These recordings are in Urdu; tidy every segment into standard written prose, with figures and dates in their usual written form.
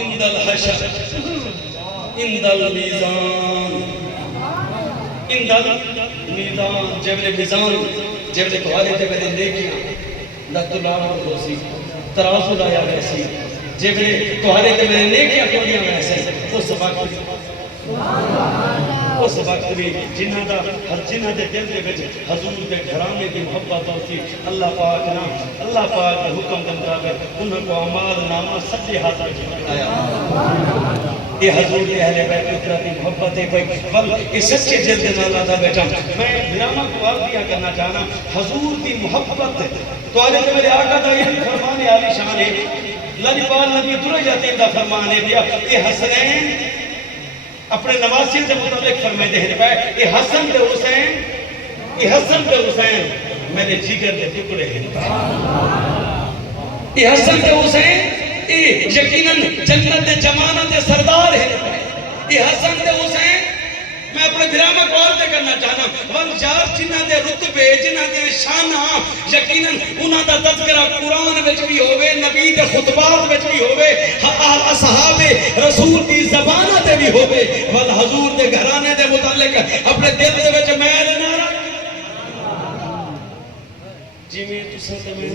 عند الحشر عند المیزان عند المیزان جبل میزان جبل تمہارے تے میرے نیکیاں دا تلاب ہوسی ترازو لایا ویسی جبل تمہارے تے میرے نیکیاں کوڑیاں ویسے اس وقت بھی جنہ دا ہر جنہ دے دل دے وچ حضور دے گھرانے دی محبت ہوتی اللہ پاک نا اللہ پاک دے حکم دے مطابق انہوں کو اعمال نامہ سجے ہاتھ وچ بنایا یہ حضور دے اہل بیت اطرت دی محبت ہے بل یہ سچے دل دے نال آتا بیٹھا میں گراما کو آپ دیا کرنا چاہنا حضور دی محبت تو آلے تے میرے آقا دا یہ فرمان عالی شان ہے اللہ پاک نبی درجات دا فرمان ہے یہ حسنین اپنے نواسی سے متعلق فرمائے دے پائے یہ حسن دے حسین میرے جگر دے ٹکڑے ہیں یہ حسن دے حسین یہ یقیناً جنت دے جمانت دے سردار ہیں یہ حسن دے حسین میں اپنے گرامہ کو عرض کرنا چاہنا ونجار جنہ دے رتبے جنہ دے شانہ یقیناً انہاں دا تذکرہ قرآن وچ بھی ہوئے نبی دے خطبات وچ بھی ہوئے اصحاب رسول دی زبانہ دے بھی ہوئے والحضور دے گھرانے دے متعلق اپنے دل دے وچ میل نہ رکھ جی میں تو ساتھ میں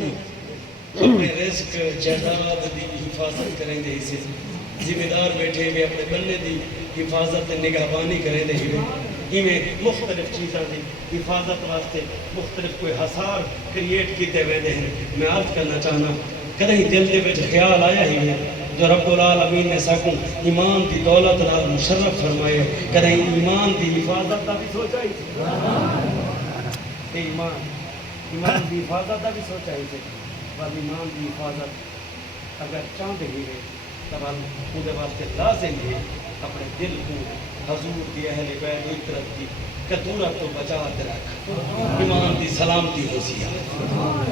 اپنے رزق جہاد دی حفاظت کریں دے اسے ذمہ دار بیٹھے میں اپنے بننے دی حفاظت نگہبانی کریں دے ہی میں مختلف چیزاں دی حفاظت واسطے مختلف کوئی حسار کریٹ کیتے ہوئے ہیں میں عرض کرنا چاہنا کدھیں دل دے وچ خیال آیا ہی ہے جو رب العالمین نے سکوں ایمان دی دولت نال مشرف فرمائے کدھیں ایمان دی حفاظت دا بھی سوچا ہی ایمان دی حفاظت دا بھی سوچا ہی بل ایمان دی حفاظت اگر چاہتے ہی ہے تب خود واسطے لازم ہے اپنے دل کو حضور دی اہل بیت اطرت دی کدورت تو بچا کے رکھ ایمان دی سلامتی ہو سیا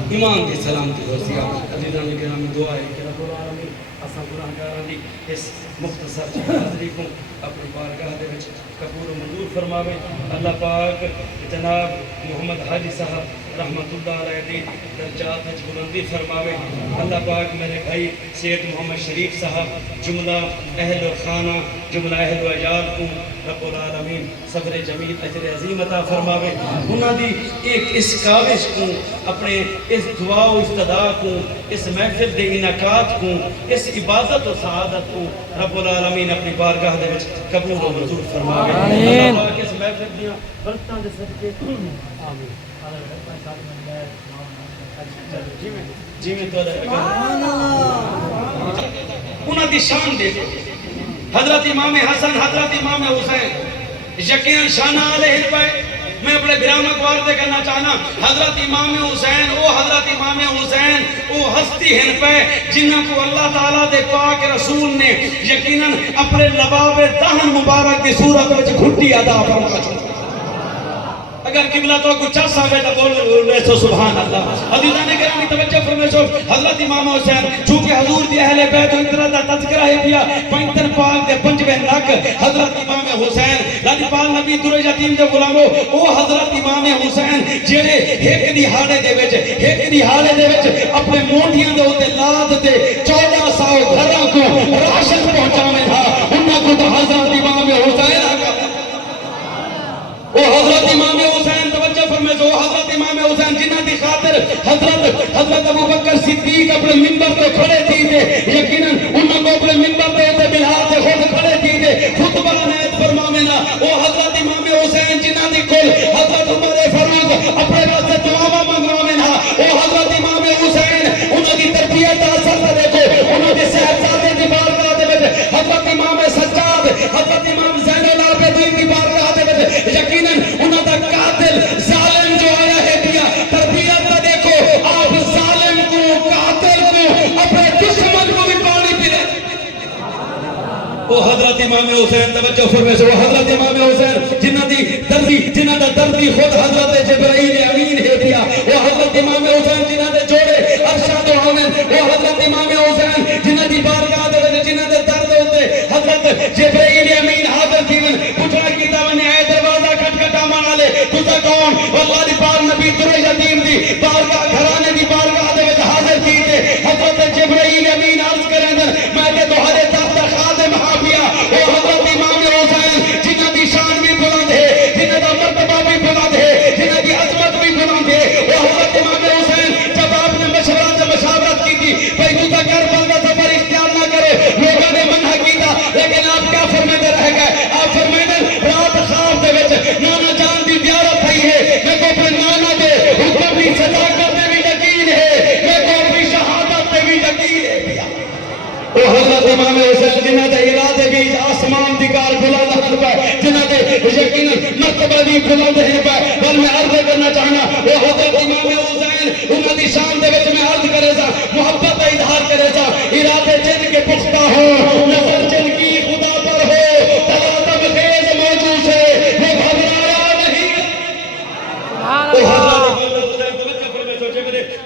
ایمان دی سلامتی ہو سیا عزیزان کرام دعا ہے کہ رب العالمین اساں گناہگاراں دی اس مختصر حاضری کو اپنی بارگاہ دے وچ قبول و منظور فرماوے اللہ پاک جناب محمد حاجی صاحب رحمت اللہ علیہ دی درجات وچ بلندی فرماوے اللہ پاک میرے بھائی سید محمد شریف صاحب جملہ اہل خانہ جملہ اہل عیال کو رب العالمین صبر جمیل اجر عظیم عطا فرماوے انہاں دی ایک اس کاوش کو اپنے اس دعا و استدعا کو اس محفل دے انعقاد کو اس عبادت و سعادت کو رب العالمین اپنی بارگاہ دے وچ قبول و منظور فرماوے اللہ پاک اس محفل دیاں برکتاں دے صدقے آمین جی میں تو انہاں دی شان دے حضرت امام حسن حضرت امام حسین یقیناً شانہ علیہ پہ میں اپنے گرامہ کو عرض کرنا چاہنا حضرت امام حسین حضرت امام حسین ہستی ہیں پہ جنہاں کو اللہ تعالیٰ دے پاک رسول نے یقیناً اپنے لباب دہن مبارک کی صورت میں گھٹی ادا فرما چکا اگر قبلہ تو کچھ چاہ ساوے تو بول رہے سو سبحان اللہ حضرتان گرامی توجہ فرمائے سو حضرت امام حسین چونکہ حضور دی اہل بیت و انترہ تذکرہ ہے پیا پینتن پاک دے پنجوے لک حضرت امام حسین لالی پاک نبی در یتیم دے غلامو او حضرت امام حسین جیڑے ایک دی حالے دے وچ اپنے موٹیاں دے ہوتے لاد دے 1400 گھروں کو راشن پہنچا میں تھا انہاں کو تو حضرت امام حسین وہ حضرت امام حسین توجہ فرمائے جو حضرت امام حسین جنہ دی خاطر حضرت ابو بکر صدیق اپنے منبر پہ کھڑے تھی دے یقیناً انہوں کو اپنے منبر پہ ہوتے بلحاظ سے خود کھڑے تھی دے خطبہ نیت فرماوینا وہ حضرت امام حسین جنہ دی کل حضرت عمر فاروق اپنے راستے دعاوہ منگواوینا وہ حضرت امام حسین انہوں کی تربیت اثر سے دیکھو انہوں کی صحبزادے دی بارگاہ دے وچ حضرت امام سجاد حضرت امام زین العابدین دی بارگاہ دے وچ یقیناً انہوں دا قاتل ظالم جو آیا ہے دیا تربیت دا دیکھو آپ ظالم کو قاتل کو اپنے دشمن کو بھی پانی پی رہے وہ حضرت امام حسین توجہ فرمائے سے وہ حضرت امام حسین جنہ دا دردی خود حضرت جبرائیل امین ہے دیا وہ حضرت امام حسین جنہ دے جوڑے ارشاد و حامل وہ حضرت امام حسین جنہ دی بارگاہ دے جنہ دے درد ہوتے حضرت جبرائیل امین حاضر تھیون پٹھا کی داونے آئے دروازہ کھٹکھٹا مانا لے تُسا کون واللہ دی پاک نبی در یتیم دی بارگاہ گھرانے دی بارگاہ دے حاضر تھی تے حضرت جبرائیل امین عرض کریں دن میں تے تو ہرے تحت حضرت امام حسین جنہ دے ارادے بھی آسمان دی کار بلند ہن پہ جنہ دے یقیناً مرتبہ بھی بلند ہن پہ بل میں عرض کرنا چاہنا وہ حضرت امام حسین انہاں دی شان دے وچ میں عرض کرے سا محبت کا اظہار کرے سا ارادے جن کے پختہ ہو نظر جن کی خدا پر ہو تلاتب خیز موجود ہے وہ گھبرایا نہیں وہ حضرت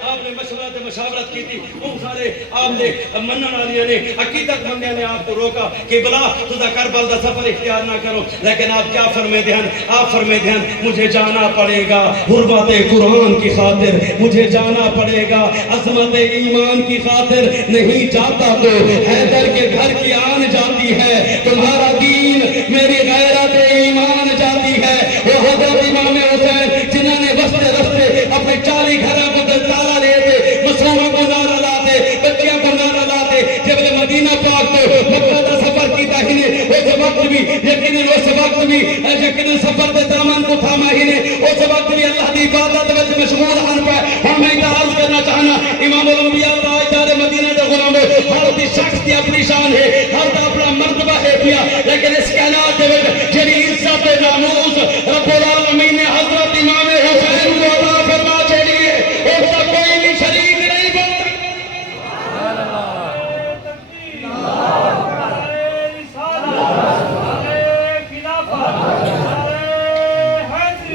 آپ نے مشورت مشاورت کی تھی وہ سارے آپ نے منن والیاں نے عقیدت مندیاں نے آپ کو روکا کہ بلا تجھا کربل دا سفر اختیار نہ کرو لیکن آپ کیا فرمے دہن آپ فرمے دہن مجھے جانا پڑے گا حرمت قرآن کی خاطر مجھے جانا پڑے گا عظمت ایمان کی خاطر نہیں جاتا تو حیدر کے گھر کی آن جاتی ہے تمہارا دین میری غیرت ایمان جاتی ہے وہ حضرت امام حسین جنہوں نے رستے رستے اپنے 40 گھروں کو تالا لے دے مسلموں کو نعرہ لا دے بچیاں کو نعرہ لا دے جب مدینہ پاک تو مکہ دا سفر کیتا ہی نے اس وقت بھی یقیناً اس وقت بھی یقیناً سفر دے دامن کو تھاما ہی نے اس وقت بھی اللہ دی عبادت وچ مشغول ہن پہ ہن میں عرض کرنا چاہنا امام الانبیاء تاجدار مدینہ دے غلام ہر دی شخص دی اپنی شان ہے ہر دا اپنا مرتبہ ہے پیا لیکن اس کائنات دے وچ جڑی عزت ناموس رب العالمین نے حضرت امام حسین کو عطا فرما چھڑی ہے اس کا کوئی بھی شریک نہیں بن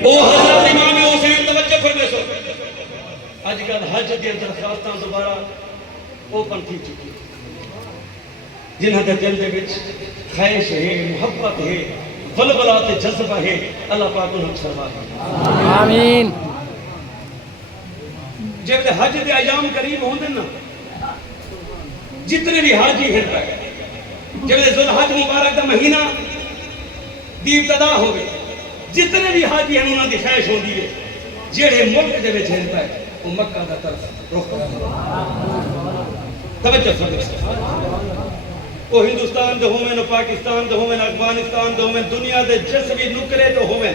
او حضرت امام حسین توجہ فرمائے سو اج کل حج دی درخواستاں دوبارہ اوپن تھی چکی جنہاں دے دل دے وچ خواہش ہے محبت ہے ولولات جذبہ ہے اللہ پاک انہاں فرما آمین جب حج دے ایام قریب ہوندے نا جتنے بھی حاجی ہیں جب ذوالحج مبارک دا مہینہ دی ابتدا ہوگی جتنے بھی حاجی ہیں انہاں دی خواہش ہوندی ہے جڑے ملک دے وچ ہیں وہ مکہ دا طرف رخ توجہ فرمائے وہ ہندوستان دے ہوویں نو پاکستان دے ہوویں افغانستان دے ہوویں دنیا دے جس بھی نکرے تو ہوویں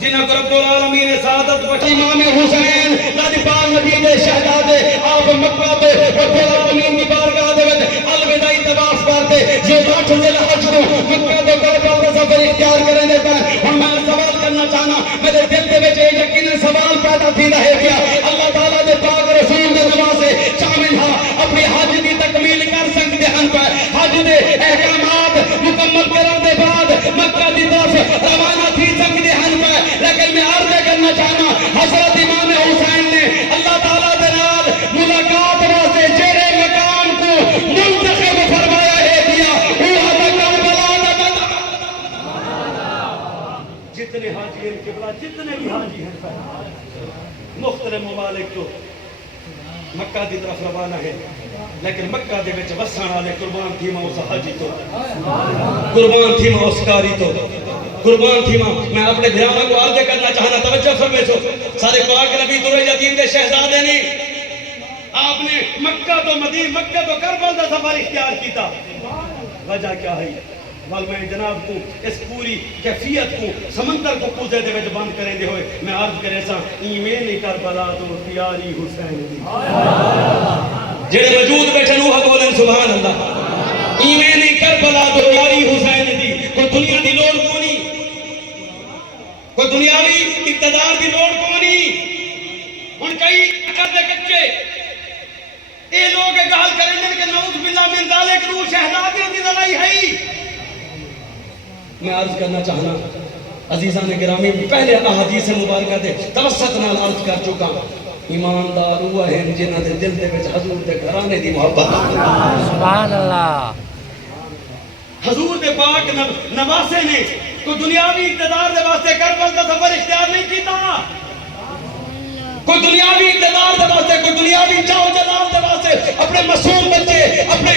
جنہاں کو رب العالمین نے سعادت بخشی امام حسین نبی پاک نبی دے شہزادے آپ مکہ تے رب العالمین دی بارگاہ دے وچ الوداعی طواف کرتے یہ 8 ذوالحج کو مکہ تو کربلا دا سفر اختیار کریں دے پے ہن میں سوال کرنا چاہنا میرے دل دے وچ یقیناً سوال پیدا تھی رہے گا اللہ تعالی دے پاک رسول دے نواسے شامل ہاں اپنی حج دی تکمیل کر سکتے ہیں پہ حج دے احکامات مکمل کرن دے بعد مکہ دی طرف روانہ تھی سکتے ہیں پہ لیکن میں عرض کرنا چاہنا حضرت امام حسین نے اللہ تعالیٰ دے نال ملاقات واسطے جڑے مقام کو منتخب فرمایا ہے دیا وہ کربلا دا جتنے حاجی ہیں قبلہ جتنے بھی حاجی ہیں مختلف ممالک تو مکہ دی طرف روانہ ہے لیکن مکہ دے وچ وسن والے قربان تھیما اس حاجی تو قربان تھیما اس کاری تو قربان تھیما میں اپنے بھراواں کو عرض کرنا چاہنا توجہ فرمائے سو سارے پاک نبی در یتیم دے شہزادے نے آپ نے مکہ تو مدینہ مکہ تو کربلا دا سفر اختیار کیتا وجہ کیا ہے بل میں جناب کو اس پوری کیفیت کو سمندر کو کوزے دے وچ بند کریں دے ہوئے میں عرض کرے سا ایمین کربلا تو پیاری حسین دی جڑے موجود بیٹھے نو حق بولن سبحان اللہ ایمین کربلا تو پیاری حسین دی کوئی دنیا دی لوڑ کونی کوئی دنیاوی اقتدار دی لوڑ کونی ہن کئی کردے کچے اے لوگ گال کریں دے کہ نعوذ باللہ من ذالک روح شہزادیاں دی لڑائی ہے میں عرض کرنا چاہنا عزیزان گرامی پہلے احادیث مبارکہ دے توسط نال عرض کر چکا ایماندار ہوا ہے جنہاں دے دل دے وچ حضور دے گھرانے دی محبت سبحان اللہ حضور دے پاک نواسے نے کوئی دنیاوی اقتدار دے واسطے کربلا دا سفر اختیار نہیں کیتا کوئی دنیاوی اقتدار دے واسطے کوئی دنیاوی چاو جلال دے واسطے اپنے معصوم بچے اپنے